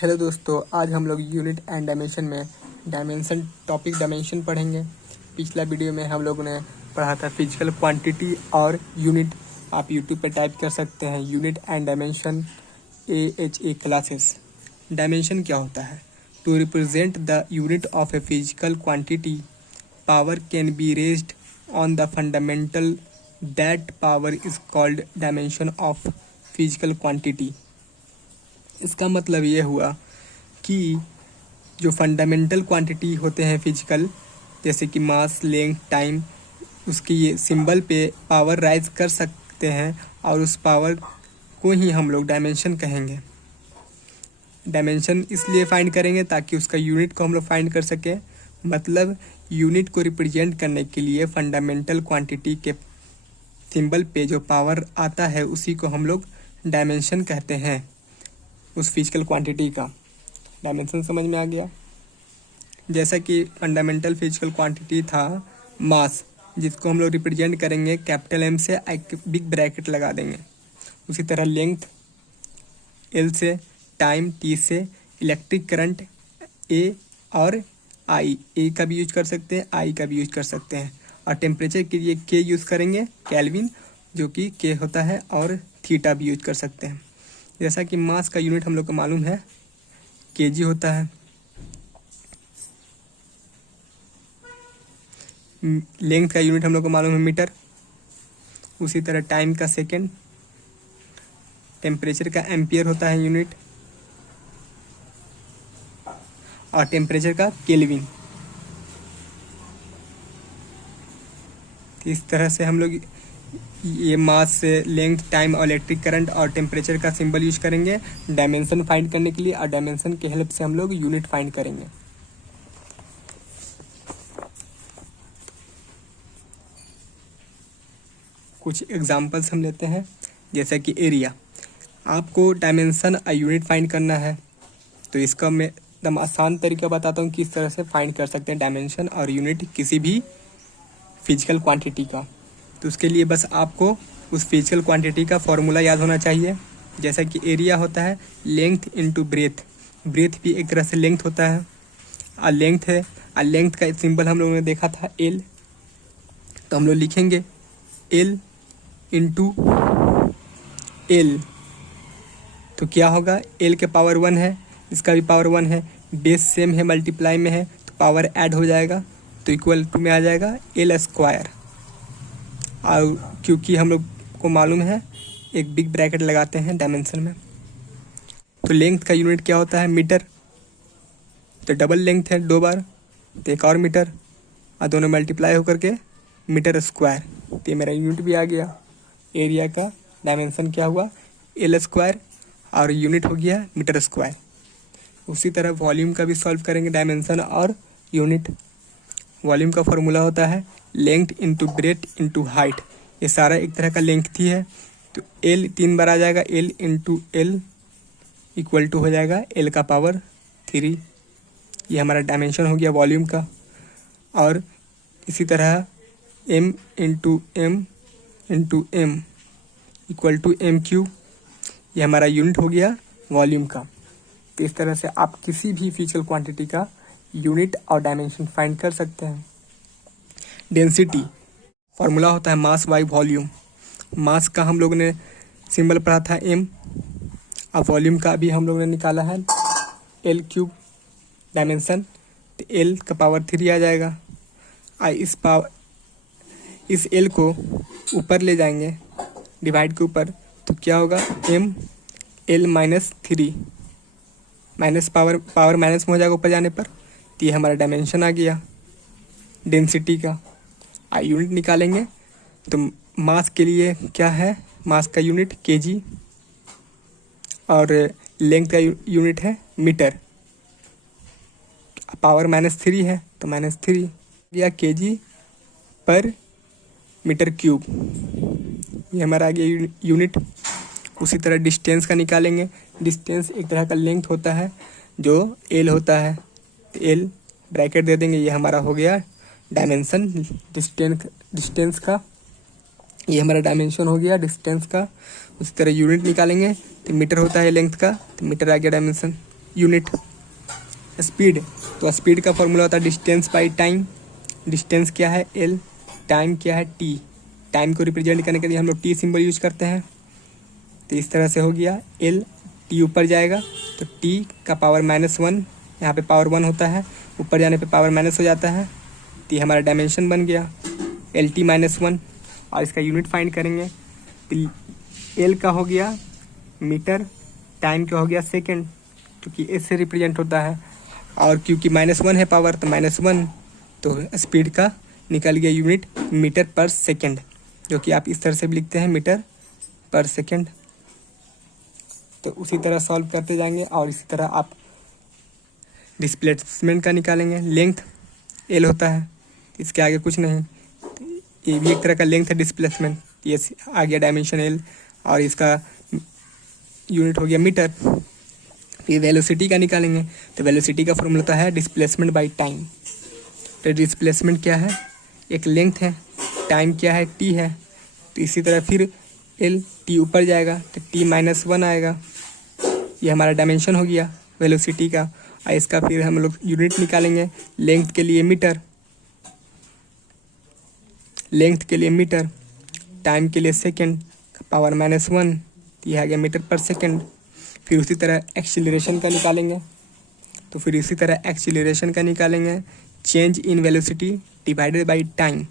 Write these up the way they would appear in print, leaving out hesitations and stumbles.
Hello दोस्तों, आज हम लोग यूनिट एंड डायमेंशन में डायमेंशन पढ़ेंगे। पिछला वीडियो में हम लोगों ने पढ़ा था फिजिकल क्वांटिटी और यूनिट। आप यूट्यूब पे टाइप कर सकते हैं unit and dimension AHA classes. Dimension क्या होता है? To represent the unit of a physical quantity, power can be raised on the fundamental, that power is called dimension of physical quantity. इसका मतलब ये हुआ कि जो फंडामेंटल क्वांटिटी होते हैं फिजिकल, जैसे कि मास, लेंथ, टाइम, उसकी ये सिंबल पे पावर राइज कर सकते हैं और उस पावर को ही हम लोग डायमेंशन कहेंगे। डायमेंशन इसलिए फाइंड करेंगे ताकि उसका यूनिट को हम लोग फाइंड कर सकें। मतलब यूनिट को रिप्रेजेंट करने के लिए फंडामेंटल क्वांटिटी के सिंबल पे जो पावर आता है उसी को हम लोग डायमेंशन कहते हैं। उस फिजिकल क्वांटिटी का डायमेंशन समझ में आ गया। जैसा कि फंडामेंटल फिजिकल क्वांटिटी था मास, जिसको हम लोग रिप्रेजेंट करेंगे कैपिटल M से, एक बिग ब्रैकेट लगा देंगे। उसी तरह लेंथ L से, टाइम T से, इलेक्ट्रिक करंट A और I, A का भी यूज कर सकते हैं, I का भी यूज कर सकते हैं। और टेम्परेचर के लिए K यूज़ करेंगे, केल्विन, जो कि K होता है, और थीटा भी यूज कर सकते हैं। जैसा कि मास का यूनिट हम लोग को मालूम है kg होता है, लेंथ का यूनिट हम लोग को मालूम है मीटर, उसी तरह टाइम का सेकेंड, टेम्परेचर का एम्पियर होता है यूनिट, और टेम्परेचर का केल्विन। इस तरह से हम लोग ये मास, लेंथ, टाइम और इलेक्ट्रिक करंट और टेम्परेचर का सिंबल यूज करेंगे डायमेंशन फाइंड करने के लिए, और डायमेंशन के हेल्प से हम लोग यूनिट फाइंड करेंगे। कुछ एग्जांपल्स हम लेते हैं, जैसा कि एरिया। आपको डायमेंशन और यूनिट फाइंड करना है तो इसका मैं एकदम आसान तरीका बताता हूँ किस तरह से फाइंड कर सकते हैं डायमेंशन और यूनिट किसी भी फिजिकल क्वांटिटी का। तो उसके लिए बस आपको उस फिजिकल क्वांटिटी का फॉर्मूला याद होना चाहिए। जैसा कि एरिया होता है लेंथ इंटू ब्रेथ। ब्रेथ भी एक तरह से लेंथ होता है, और लेंथ है, और लेंथ का सिंबल हम लोगों ने देखा था L। तो हम लोग लिखेंगे L इंटू L। तो क्या होगा, L के पावर 1 है, इसका भी पावर 1 है, बेस सेम है, मल्टीप्लाई में है, तो पावर ऐड हो जाएगा, तो इक्वल टू में आ जाएगा L स्क्वायर। और क्योंकि हम लोग को मालूम है एक बिग ब्रैकेट लगाते हैं डायमेंशन में, तो लेंथ का यूनिट क्या होता है मीटर। तो डबल लेंथ है 2 बार, तो एक और मीटर, और दोनों मल्टीप्लाई होकर के मीटर स्क्वायर। तो ये मेरा यूनिट भी आ गया। एरिया का डायमेंशन क्या हुआ L स्क्वायर, और यूनिट हो गया मीटर स्क्वायर। उसी तरह वॉल्यूम का भी सॉल्व करेंगे डायमेंशन और यूनिट। वॉल्यूम का फॉर्मूला होता है length into breadth into height. ये सारा एक तरह का लेंथ ही है, तो L 3 बार आ जाएगा, L into L equal to हो जाएगा L का पावर 3। ये हमारा डायमेंशन हो गया वॉल्यूम का। और इसी तरह M into M into M equal to M3, ये हमारा यूनिट हो गया वॉल्यूम का। तो इस तरह से आप किसी भी फिजिकल क्वांटिटी का यूनिट और डायमेंशन फाइंड कर सकते हैं। डेंसिटी फार्मूला होता है मास बाई वॉल्यूम। मास का हम लोग ने सिंबल पढ़ा था M, और वॉल्यूम का भी हम लोग ने निकाला है L3 डायमेंशन, तो L का पावर 3 आ जाएगा। इस L को ऊपर ले जाएंगे डिवाइड के ऊपर, तो क्या होगा M L minus 3, minus power minus में हो जाएगा ऊपर जाने पर। तो ये हमारा डायमेंशन आ गया डेंसिटी का। यूनिट निकालेंगे तो मास के लिए क्या है, मास का यूनिट kg, और लेंथ का यूनिट है मीटर। पावर -3 है तो -3 या kg पर मीटर क्यूब, ये हमारा आ गया यूनिट। उसी तरह डिस्टेंस का निकालेंगे। डिस्टेंस एक तरह का लेंथ होता है जो L होता है, तो L ब्रैकेट दे देंगे, ये हमारा हो गया डायमेंशन डिस्टेंस का। ये हमारा डायमेंशन हो गया डिस्टेंस का। उसी तरह यूनिट निकालेंगे तो मीटर होता है लेंथ का, तो मीटर आ गया डायमेंशन। यूनिट। स्पीड, तो स्पीड का फॉर्मूला होता है डिस्टेंस बाई टाइम। डिस्टेंस क्या है एल, टाइम क्या है टी। टाइम को रिप्रेजेंट करने के लिए हम लोग टी सिंबल यूज करते हैं। तो इस तरह से हो गया एल, टी ऊपर जाएगा तो टी का पावर -1, यहाँ पे पावर 1 होता है, ऊपर जाने पे पावर माइनस हो जाता है। तो ये हमारा डायमेंशन बन गया एल टी -1। और इसका यूनिट फाइंड करेंगे तो एल का हो गया मीटर, टाइम का हो गया सेकेंड, क्योंकि एस से रिप्रेजेंट होता है। और क्योंकि -1 है पावर तो -1, तो स्पीड का निकल गया यूनिट मीटर पर सेकेंड, जो कि आप इस तरह से भी लिखते हैं मीटर पर सेकेंड। तो उसी तरह सॉल्व करते जाएंगे और इसी तरह आप डिस्प्लेसमेंट का निकालेंगे। लेंथ एल होता है, इसके आगे कुछ नहीं, ये भी एक तरह का लेंथ है डिस्प्लेसमेंट। ये आ गया डायमेंशन एल और इसका यूनिट हो गया मीटर। फिर वेलोसिटी का निकालेंगे, तो वेलोसिटी का फॉर्मूला होता है डिस्प्लेसमेंट बाई टाइम। तो डिस्प्लेसमेंट क्या है, एक लेंथ है, टाइम क्या है टी है। तो इसी तरह फिर एल टी ऊपर जाएगा तो टी -1 आएगा। ये हमारा डायमेंशन हो गया वेलोसिटी का। और इसका फिर हम लोग यूनिट निकालेंगे। लेंथ के लिए मीटर, लेंथ के लिए मीटर, टाइम के लिए सेकेंड, पावर -1, ये आ गया मीटर पर सेकेंड। फिर उसी तरह एक्सीलरेशन का निकालेंगे, तो फिर इसी तरह एक्सीलरेशन का निकालेंगे। Change in velocity divided by time.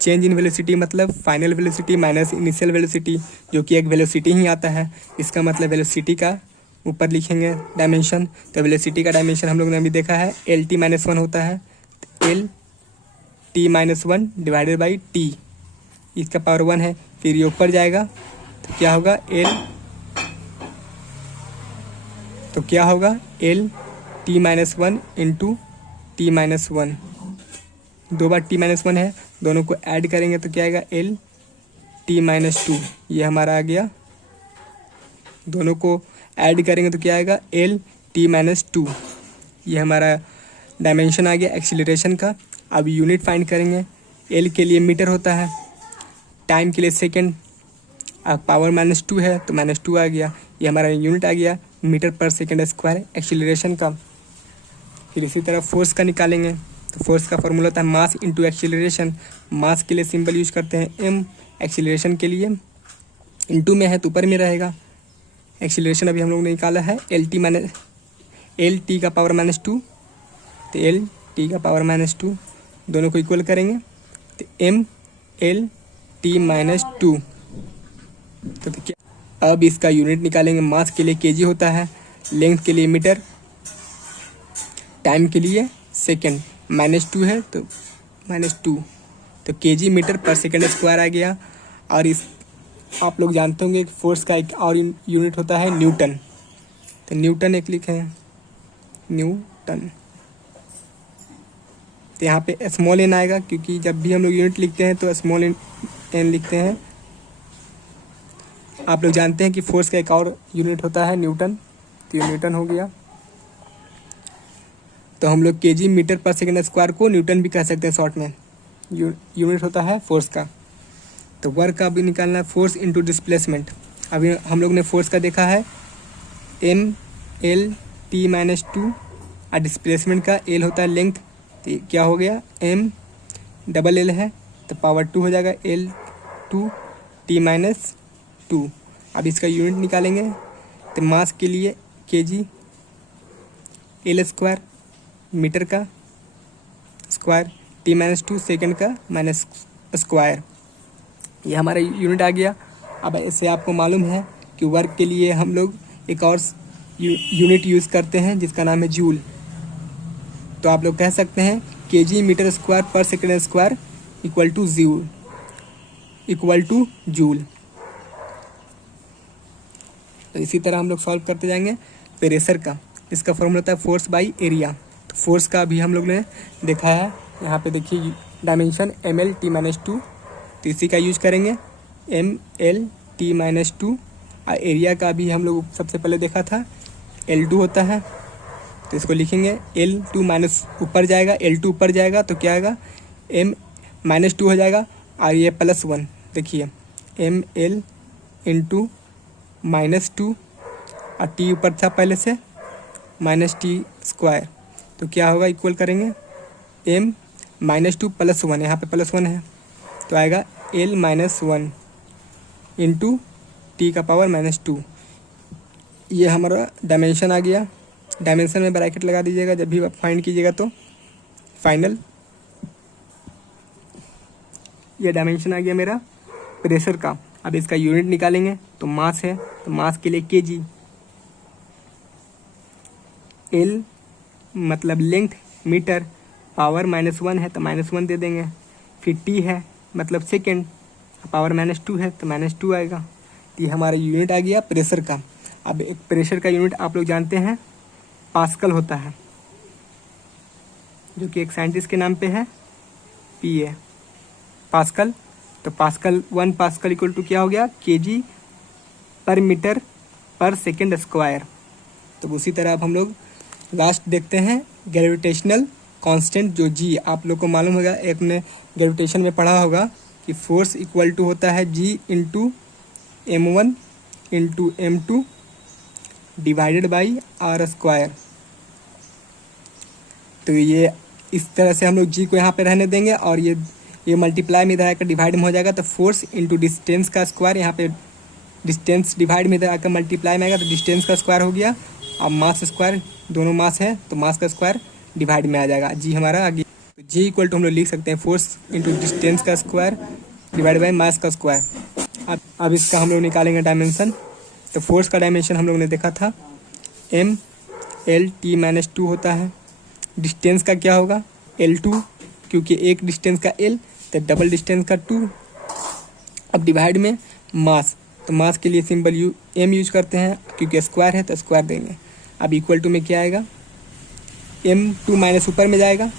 Change in velocity मतलब final velocity minus initial velocity, जो कि एक वेलोसिटी ही आता है। इसका मतलब वेलोसिटी का ऊपर लिखेंगे डायमेंशन। तो वेलोसिटी का डायमेंशन हम लोग ने अभी देखा है एल टी -1 होता है। L T -1 divided by T, इसका पावर 1 है। फिर ये ऊपर जाएगा तो क्या होगा एल टी -1 इंटू टी -1। 2 बार टी -1 है, दोनों को ऐड करेंगे तो क्या आएगा एल टी -2। ये हमारा आ गया, दोनों को ऐड करेंगे तो क्या आएगा एल टी -2। ये हमारा डायमेंशन आ गया एक्सीलरेशन का। अब यूनिट फाइंड करेंगे। एल के लिए मीटर होता है, टाइम के लिए सेकेंड, अब पावर -2 है तो -2 आ गया। ये हमारा यूनिट आ गया मीटर पर सेकेंड स्क्वायर एक्सीलरेशन का। फिर इसी तरह फोर्स का निकालेंगे, तो फोर्स का फॉर्मूला होता है मास इंटू एक्सीलरेशन। मास के लिए सिंबल यूज करते हैं एम, एक्सीलरेशन के लिए इंटू में है तो ऊपर में रहेगा। एक्सीलरेशन अभी हम लोग ने निकाला है एल टी का पावर -2, तो एल टी का पावर -2 दोनों को इक्वल करेंगे तो एम एल टी -2। तो क्या अब इसका यूनिट निकालेंगे। मास के लिए केजी होता है, लेंथ के लिए मीटर, टाइम के लिए सेकेंड, -2 है तो -2, तो केजी मीटर पर सेकेंड स्क्वायर आ गया। और इस आप लोग जानते होंगे कि फोर्स का एक और यूनिट होता है न्यूटन। तो न्यूटन एक लिखे हैं न्यूटन, तो यहाँ पे स्मॉल एन आएगा, क्योंकि जब भी हम लोग यूनिट लिखते हैं तो स्मॉल एन लिखते हैं। आप लोग जानते हैं कि फोर्स का एक और यूनिट होता है न्यूटन, तो ये न्यूटन हो गया। तो हम लोग केजी मीटर पर सेकेंड स्क्वायर को न्यूटन भी कह सकते हैं शॉर्ट में। यूनिट होता है फोर्स का। तो वर्क का भी निकालना है, फोर्स इंटू डिस्प्लेसमेंट। अभी हम लोग ने फोर्स का देखा है एम एल टी -2 और डिस्प्लेसमेंट का एल होता है लेंथ। तो क्या हो गया एम डबल एल है तो पावर 2 हो जाएगा एल 2 टी -2। अब इसका यूनिट निकालेंगे, तो मास के लिए केजी, एल स्क्वायर मीटर का स्क्वायर, टी -2 सेकेंड का माइनस स्क्वायर, ये हमारा यूनिट आ गया। अब ऐसे आपको मालूम है कि वर्क के लिए हम लोग एक और यूनिट यूज़ करते हैं जिसका नाम है जूल। तो आप लोग कह सकते हैं केजी मीटर स्क्वायर पर second square equal two joule. तो इसी तरह हम लोग सॉल्व करते जाएंगे प्रेशर का। इसका फॉर्मूला होता है फोर्स बाई एरिया। तो फोर्स का भी हम लोग ने देखा है, यहाँ पे देखिए डायमेंशन एम एल टी -2, तो इसी का यूज करेंगे एम एल टी -2। और एरिया का भी हम लोग सबसे पहले देखा था L2 होता है, तो इसको लिखेंगे L2 माइनस ऊपर जाएगा, L2 ऊपर जाएगा तो क्या आएगा M -2 हो जाएगा और ये +1। देखिए ML इंटू -2 और T ऊपर था पहले से माइनस टी स्क्वायर, तो क्या होगा, इक्वल करेंगे m minus two plus one, यहाँ पे प्लस वन है तो आएगा l minus one into T का पावर माइनस टू। ये हमारा डायमेंशन आ गया। डायमेंशन में ब्रैकेट लगा दीजिएगा जब भी आप फाइंड कीजिएगा तो फाइनल। ये डायमेंशन आ गया मेरा प्रेशर का। अब इसका यूनिट निकालेंगे तो मास है, तो मास के लिए केजी, एल मतलब length metre, power minus one है तो माइनस वन दे देंगे, फिर टी है मतलब सेकेंड, पावर माइनस टू है तो माइनस टू आएगा। तो ये हमारा यूनिट आ गया प्रेशर का। अब एक प्रेशर का यूनिट आप लोग जानते हैं पास्कल होता है, जो कि एक साइंटिस्ट के नाम पे है पीए पास्कल। तो पास्कल 1 पास्कल इक्वल टू क्या हो गया, केजी पर मीटर पर सेकेंड स्क्वायर। तो उसी तरह अब हम लोग लास्ट देखते हैं ग्रेविटेशनल कांस्टेंट, जो जी आप लोग को मालूम होगा, एक ने ग्रेविटेशन में पढ़ा होगा कि फोर्स इक्वल टू होता है G into m1 into m2 divided by R square. तो ये इस तरह से हम लोग जी को यहाँ पे रहने देंगे और ये मल्टीप्लाई में इधर आकर डिवाइड में हो जाएगा, तो फोर्स इंटू डिस्टेंस का स्क्वायर, यहाँ पे डिस्टेंस डिवाइड में इधर आकर मल्टीप्लाई में आएगा तो डिस्टेंस का स्क्वायर हो गया, और मास स्क्वायर, दोनों मास है तो मास का स्क्वायर डिवाइड में आ जाएगा, जी हमारा आ गया। तो जी इक्वल टू हम लोग लिख सकते हैं फोर्स इंटू डिस्टेंस का स्क्वायर डिवाइड बाई मास का स्क्वायर। अब इसका हम लोग निकालेंगे डायमेंशन। तो फोर्स का डायमेंशन हम लोग ने देखा था m l t minus two होता है। डिस्टेंस का क्या होगा L2, क्योंकि एक डिस्टेंस का L तो डबल डिस्टेंस का 2। अब डिवाइड में मास, तो मास के लिए सिंबल m यूज करते हैं, क्योंकि स्क्वायर है तो स्क्वायर देंगे। अब इक्वल टू में क्या आएगा, m2 माइनस ऊपर में जाएगा,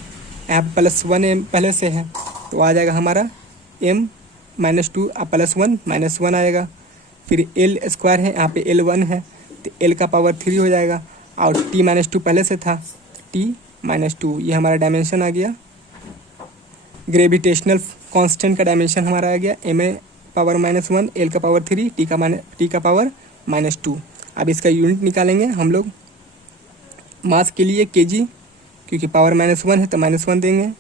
यहाँ पे प्लस वन m पहले से है तो आ जाएगा हमारा m minus two plus one minus one आएगा। फिर l स्क्वायर है, यहाँ पे L1 है तो l का पावर 3 हो जाएगा, और t माइनस टू पहले से था, t माइनस टू। ये हमारा डायमेंशन आ गया। ग्रेविटेशनल कांस्टेंट का डायमेंशन हमारा आ गया m power minus one, l का पावर 3, t का पावर माइनस टू। अब इसका यूनिट निकालेंगे हम लोग। मास के लिए केजी, क्योंकि पावर माइनस वन है तो माइनस वन देंगे।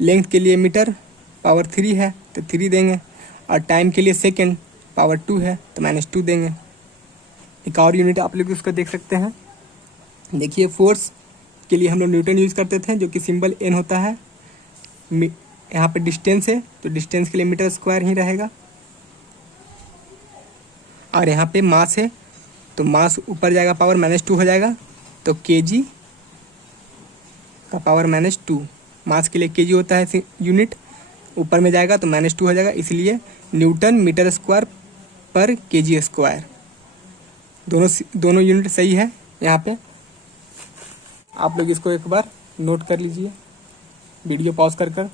लेंथ के लिए मीटर, पावर 3 है तो 3 देंगे, और टाइम के लिए सेकेंड, पावर 2 है तो माइनस 2 देंगे। एक और यूनिट आप लोग उसका देख सकते हैं। देखिए फोर्स के लिए हम लोग न्यूटन यूज़ करते थे, जो कि सिंबल n होता है। यहाँ पे डिस्टेंस है तो डिस्टेंस के लिए मीटर स्क्वायर ही रहेगा, और यहाँ पे मास है तो मास ऊपर जाएगा, पावर माइनस टू हो जाएगा, तो केजी का पावर माइनस टू। मास के लिए केजी होता है यूनिट, ऊपर में जाएगा तो माइनस टू हो जाएगा, इसलिए न्यूटन मीटर स्क्वायर पर केजी स्क्वायर। दोनों यूनिट सही है। यहाँ पे आप लोग इसको एक बार नोट कर लीजिए, वीडियो पॉज कर।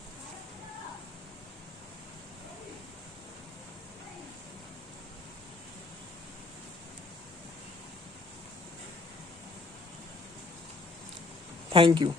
Thank you.